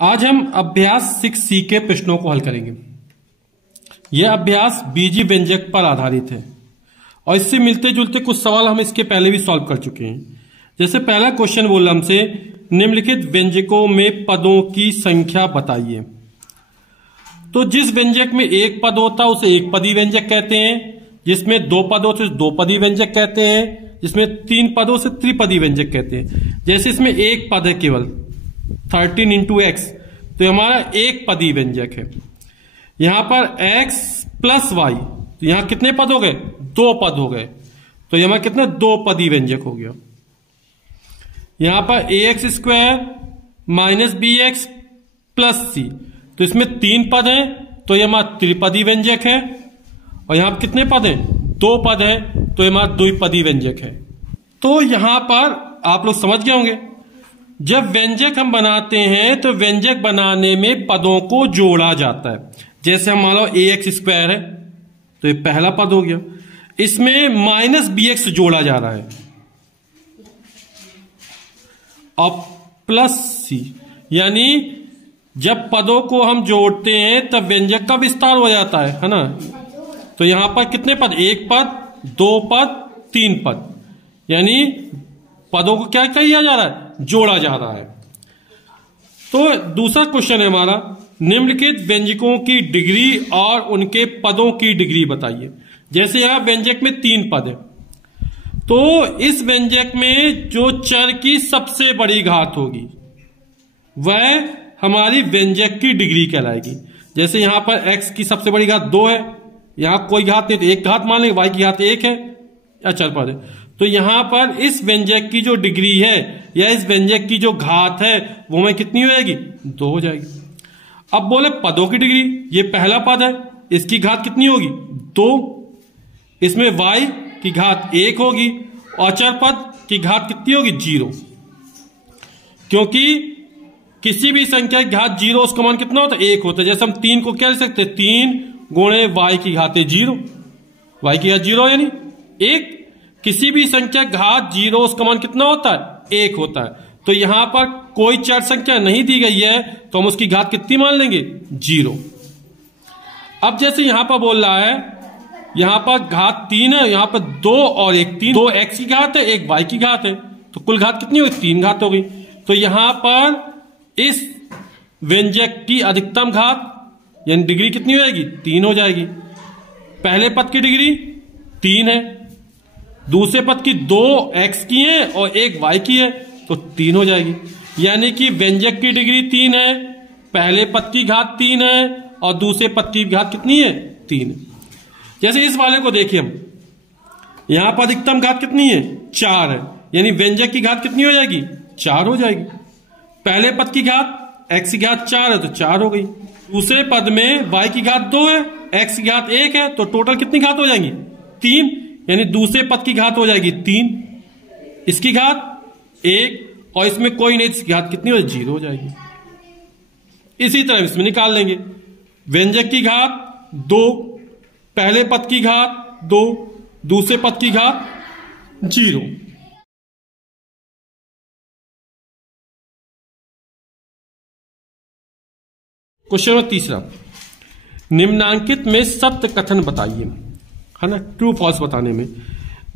आज हम अभ्यास 6C के प्रश्नों को हल करेंगे। यह अभ्यास बीजीय व्यंजक पर आधारित है और इससे मिलते जुलते कुछ सवाल हम इसके पहले भी सॉल्व कर चुके हैं। जैसे पहला क्वेश्चन बोला हमसे, निम्नलिखित व्यंजकों में पदों की संख्या बताइए। तो जिस व्यंजक में एक पद होता है उसे एक पदी व्यंजक कहते हैं, जिसमें दो पद होते हैं दो पदी व्यंजक कहते हैं, जिसमें तीन पदों से त्रिपदी व्यंजक कहते हैं। जैसे इसमें एक पद है केवल 13 इंटू एक्स, तो हमारा एक पदी व्यंजक है। यहां पर x प्लस वाई, तो यहां कितने पद हो गए? दो पद हो गए, तो यहां कितने? दो पदी व्यंजक हो गया। यहां पर ax square minus B X plus C, तो इसमें तीन पद हैं, तो यह हमारा त्रिपदी व्यंजक है। और यहां पर कितने पद हैं? दो पद है, तो यह हमारा द्विपदी व्यंजक है। तो यहां पर आप लोग समझ गए होंगे, जब व्यंजक हम बनाते हैं तो व्यंजक बनाने में पदों को जोड़ा जाता है। जैसे हम मान लो ax स्क्वायर है, तो ये पहला पद हो गया, इसमें माइनस बी एक्स जोड़ा जा रहा है और प्लस सी, यानी जब पदों को हम जोड़ते हैं तब व्यंजक का विस्तार हो जाता है ना। तो यहां पर कितने पद? एक पद, दो पद, तीन पद, यानी पदों को क्या किया जा रहा है? जोड़ा जा रहा है। तो दूसरा क्वेश्चन है हमारा, निम्नलिखित व्यंजकों की डिग्री और उनके पदों की डिग्री बताइए। जैसे यहां व्यंजक में तीन पद है, तो इस व्यंजक में जो चर की सबसे बड़ी घात होगी वह हमारी व्यंजक की डिग्री कहलाएगी। जैसे यहां पर x की सबसे बड़ी घात 2 है, यहां कोई घात नहीं तो एक घात मान लेंगे, y की घात 1 है, अचर पद है। तो यहां पर इस व्यंजक की जो डिग्री है या इस व्यंजक की जो घात है वो में कितनी हो जाएगी? 2 हो जाएगी। अब बोले पदों की डिग्री, ये पहला पद है, इसकी घात कितनी होगी? 2। इसमें y की घात 1 होगी और अचर पद की घात कितनी होगी? 0। क्योंकि किसी भी संख्या की घात 0 उसका मान कितना होता है? 1 होता है। जैसे हम 3 को क्या लिख सकते हैं? 3 गुणे y की घात 0, y की घात 0 यानी 1। किसी भी संख्या घात 0 उसका मान कितना होता है? 1 होता है। तो यहां पर कोई चर संख्या नहीं दी गई है तो हम उसकी घात कितनी मान लेंगे? 0। अब जैसे यहां पर बोल रहा है, यहां पर घात 3 है, यहां पर 2 और 1 3, 2 x की घात है, 1 y की घात है, तो कुल घात कितनी हुई? 3 घात हो गई। तो यहां पर इस व्यंजक की अधिकतम घात यानी डिग्री कितनी हो जाएगी? 3 हो जाएगी। पहले पद की डिग्री 3 है, दूसरे पद की 2 x की है और 1 y की है, तो 3 हो जाएगी। यानी कि व्यंजक की डिग्री 3 है, पहले पद की घात 3 है और दूसरे पद की घात कितनी है? 3 है। जैसे इस वाले को देखिए हम, यहां पर अधिकतम घात कितनी है? 4 है, यानी व्यंजक की घात कितनी हो जाएगी? 4 हो जाएगी। पहले पद की घात x की घात 4 है तो 4 हो गई। दूसरे पद में y की घात 2 है, x की घात 1 है, तो टोटल कितनी घात हो जाएंगी? 3, यानी दूसरे पद की घात हो जाएगी 3, इसकी घात 1 और इसमें कोई नहीं, इसकी घात कितनी हो? 0 हो जाएगी। इसी तरह इसमें निकाल लेंगे, व्यंजक की घात 2, पहले पद की घात 2, दूसरे पद की घात 0। क्वेश्चन नंबर तीसरा, निम्नांकित में सत्य कथन बताइए, है ना, ट्रू फॉल्स बताने में।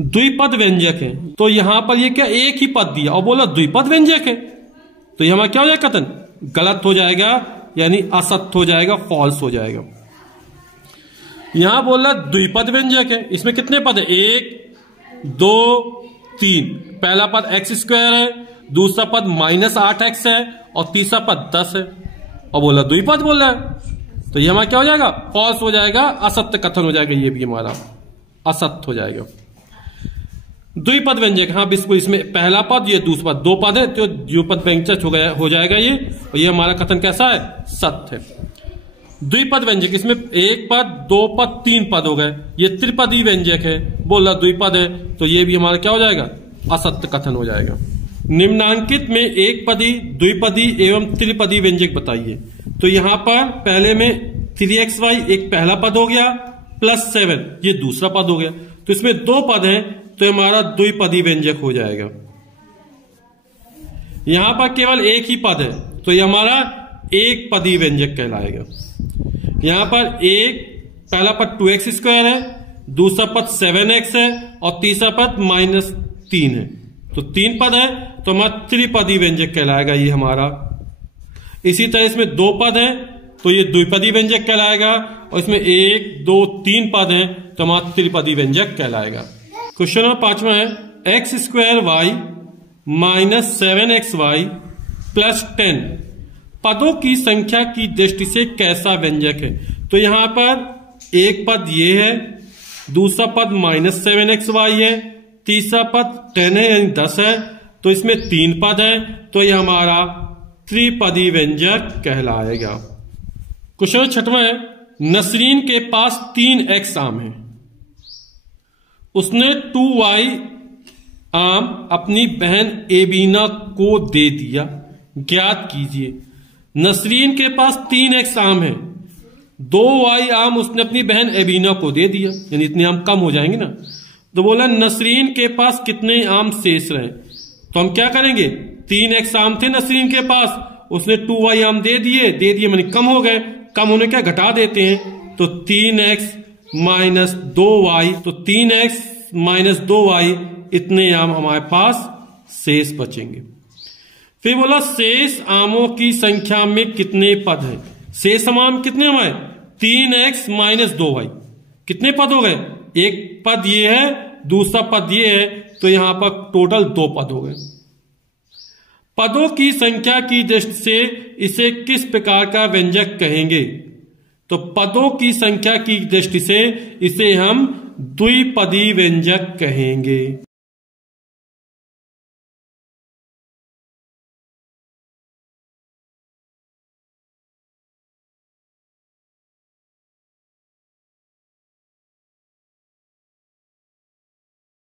द्विपद व्यंजक है, तो यहां पर ये क्या एक ही पद दिया और बोला द्विपद व्यंजक है, तो यहां क्या हो जाएगा? कथन गलत हो जाएगा, यानी असत्य हो जाएगा, फॉल्स हो जाएगा। यहां बोला द्विपद व्यंजक है, इसमें कितने पद है? 1 2 3। पहला पद x स्क्वायर है, दूसरा पद माइनस 8x है और तीसरा पद 10 है, और बोला द्विपद बोल रहा है, तो ये हमारा क्या हो जाएगा? फॉल्स हो जाएगा, असत्य कथन हो जाएगा, ये भी हमारा असत्य हो जाएगा। द्विपद व्यंजक, हाँ बिल्कुल, इसमें पहला पद ये दूसरा पद, 2 पद है तो द्विपद व्यंजक हो जाएगा ये, और ये हमारा कथन कैसा है? सत्य है। द्विपद व्यंजक, इसमें 1 पद 2 पद 3 पद हो गए, ये त्रिपदी व्यंजक है, बोला द्विपद है, तो ये भी हमारा क्या हो जाएगा? असत्य कथन हो जाएगा। निम्नांकित में एक पदी, द्विपदी एवं त्रिपदी व्यंजक बताइए। तो यहां पर पहले में 3xy एक पहला पद हो गया, प्लस 7 ये दूसरा पद हो गया, तो इसमें 2 पद है, तो हमारा द्विपदी व्यंजक हो जाएगा। यहां पर केवल एक ही पद है, तो ये हमारा एक पदी व्यंजक कहलाएगा। यहां पर एक पहला पद 2x² है, दूसरा पद 7x है और तीसरा पद -3 है। तो 3 पद है तो हमारा त्रिपदी व्यंजक कहलाएगा ये हमारा। इसी तरह इसमें 2 पद है तो ये द्विपदी व्यंजक कहलाएगा, और इसमें 1, 2, 3 पद है तो हमारा त्रिपदी व्यंजक कहलाएगा। क्वेश्चन नंबर 5वां है x² y -7xy + 10 पदों की संख्या की दृष्टि से कैसा व्यंजक है। तो यहां पर एक पद ये है, दूसरा पद -7xy है, तीसरा पद 10 है यानी 10 है, तो इसमें 3 पद है तो यह हमारा त्रिपदी व्यंजक कहलाएगा। क्वेश्चन 6वां है नसरीन के पास 3x आम है, उसने 2y आम अपनी बहन एबीना को दे दिया, ज्ञात कीजिए। नसरीन के पास 3x आम है, 2y आम उसने अपनी बहन एबीना को दे दिया, यानी इतने आम कम हो जाएंगे ना। तो बोला नसरीन के पास कितने आम शेष रहे, तो हम क्या करेंगे, 3x आम थे नसरीन के पास, उसने 2y आम दे दिए मैंने कम हो गए, कम होने क्या घटा देते हैं, तो 3x - 2y, तो 3x - 2y इतने आम हमारे पास शेष बचेंगे। फिर बोला शेष आमों की संख्या में कितने पद हैं। शेष आम कितने हमारे 3x - 2y, कितने पद हो गए, एक पद ये है, दूसरा पद ये है, तो यहां पर टोटल 2 पद हो गए। पदों की संख्या की दृष्टि से इसे किस प्रकार का व्यंजक कहेंगे। तो पदों की संख्या की दृष्टि से इसे हम द्विपदी व्यंजक कहेंगे।